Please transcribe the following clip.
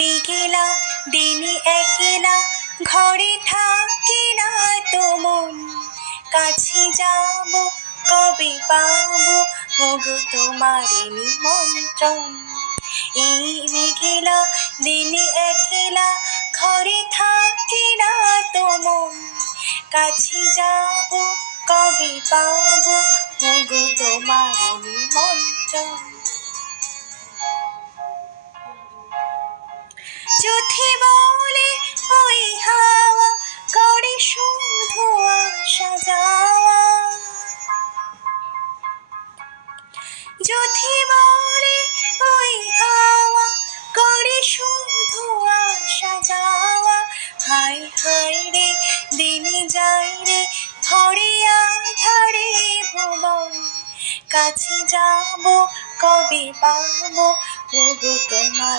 বিকেলা দিনে একেলা ঘরে থাকি না তো মন, কাছে যাব কবে পাবো ওগো তোমার নিমন্ত্রণ। এই মেঘেলা দিনে একেলা ঘরে থাকি না তো মন, কাছে যাব কবে পাবো ওগো তোমার নিমন্ত্রণ। যদি বলে ওই হাওয়া করে শুধু আসা যাওয়া, যদি বলে ওই হাওয়া করে শুধু আসা যাওয়া, হাই হাই রে দিনে যায় রে ধরে আধারে ভুবন, কাছে যাব কবে পাবো ওগো তোমার